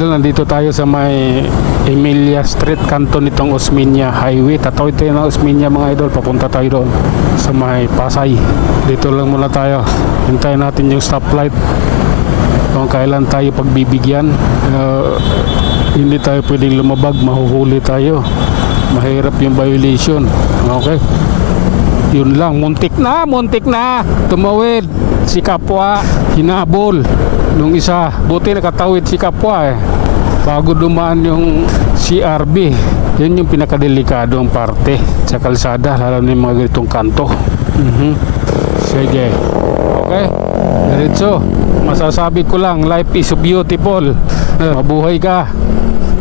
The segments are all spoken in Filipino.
idol, nandito tayo sa may Emilia Street, kanto nitong Osmeña Highway. Tatawid tayo ng Osmeña mga idol, papunta tayo doon sa may Pasay. Dito lang muna tayo, hintayin natin yung stoplight kung kailan tayo pagbibigyan. Hindi tayo pwedeng lumabag, mahuhuli tayo, mahirap yung violation. Okay, yun lang. Muntik na tumawid si kapwa, hinabol nung isa, buti nakatawid si kapwa bago dumaan yung CRB. Yun yung pinakadelikadong parte sa kalsada, lalo na yung mga ganitong kanto. Sige, okay, diretso. Masasabi ko lang, life is beautiful. Mabuhay ka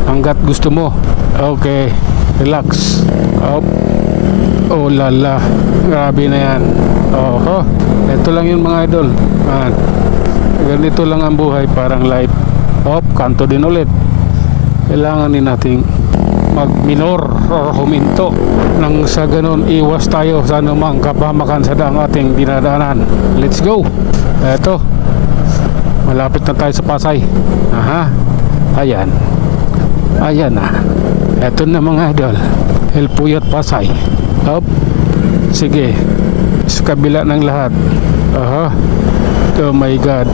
hanggat gusto mo. Okay, relax. Oh lala, grabe na yan. Ito lang yun mga idol. Ganito lang ang buhay, parang life. Kanto din ulit. Kailangan din nating mag-minor or huminto nang sa ganun iwas tayo sa anumang kapahamakan sa daang ating dinadaanan. Let's go. Eto, malapit na tayo sa Pasay. Ayan na. Eto na mga idol, El Puyat Pasay. Sige, sa kabila ng lahat. Oh my God.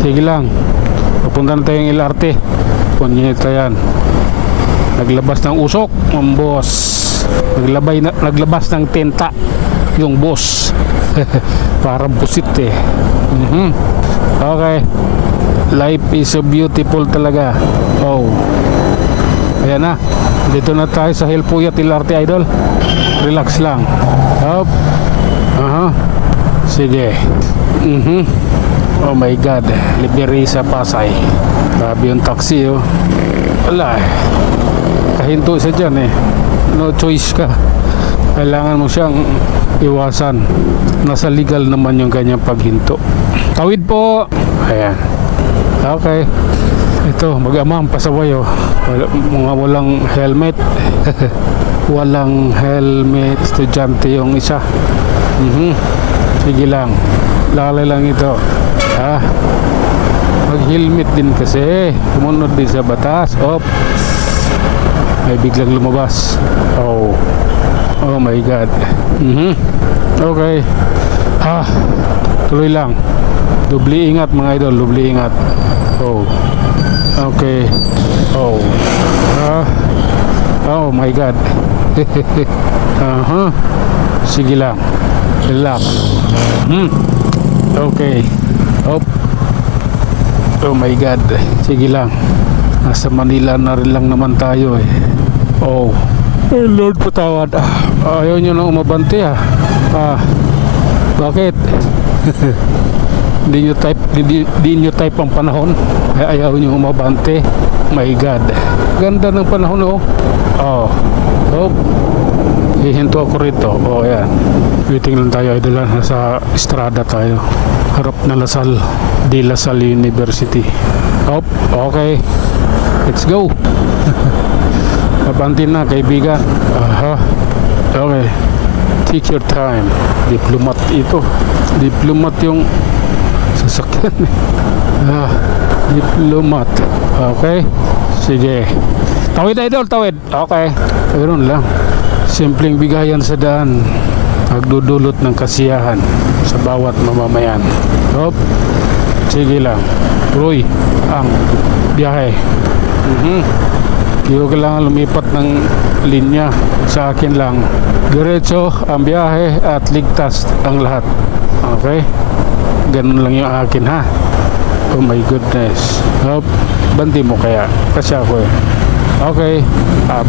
Sige lang, papunta na tayong LRT. Punyeta yan, naglabas ng usok ang boss. Naglabas ng tenta yung boss. Parang busit Okay, life is so beautiful talaga. Ayan na, dito na tayo sa El Puyat LRT idol. Relax lang. Sige. Oh my God, Liberisa Pasay. Grabe yung taxi Wala kahinto siya dyan no choice ka, kailangan mo siyang iwasan. Nasa legal naman yung kanyang paghinto. Tawid po. Ayan, okay. Ito, mag-amang pasaway mga walang helmet. Walang helmet, estudyante yung isa. Sige lang, lalay lang ito. Mag-helmet din kasi, sumunod din sa batas. May biglang lumabas. Oh my God. Okay, tuloy lang. Dubli ingat mga idol, dubli ingat. Okay. Oh my God. Sige lang, relax. Okay. Oh my God. Sige lang, nasa Manila na rin lang naman tayo Oh Lord, patawad. Ayaw nyo na umabante bakit? Di nyo type ang panahon, ayaw nyo umabante. My God, ganda ng panahon hihinto ako rito. Ayan, waiting lang tayo idol. Nasa Estrada tayo, harap na Lasal, De La Salle University. Okay, let's go. Abante na kaibigan. Okay, take your time. Diplomat ito, diplomat yung sasakyan. Diplomat. Okay, sige, tawid idol, tawid. Okay, ganoon lang. Simpleng bigayan sa daan, nagdudulot ng kasiyahan sa bawat mamamayan. Sige lang, tuloy ang biyahe. Hindi ko kailangan lumipat ng linya. Sa akin lang, diretso ang biyahe at ligtas ang lahat. Okay, ganun lang yung akin Oh my goodness. Banti mo kaya, kasi ako Okay,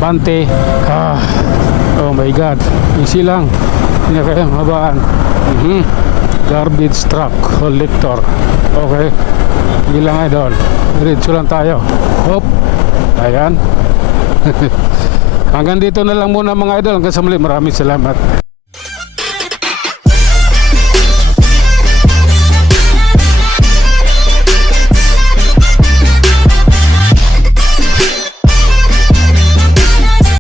bante. Oh my God, easy lang, hindi na kayang habaan. Garbage truck collector. Okay, hindi lang idol, diretso lang tayo. Ayan. Hanggang dito na lang muna mga idol. Hanggang sa muli, maraming salamat.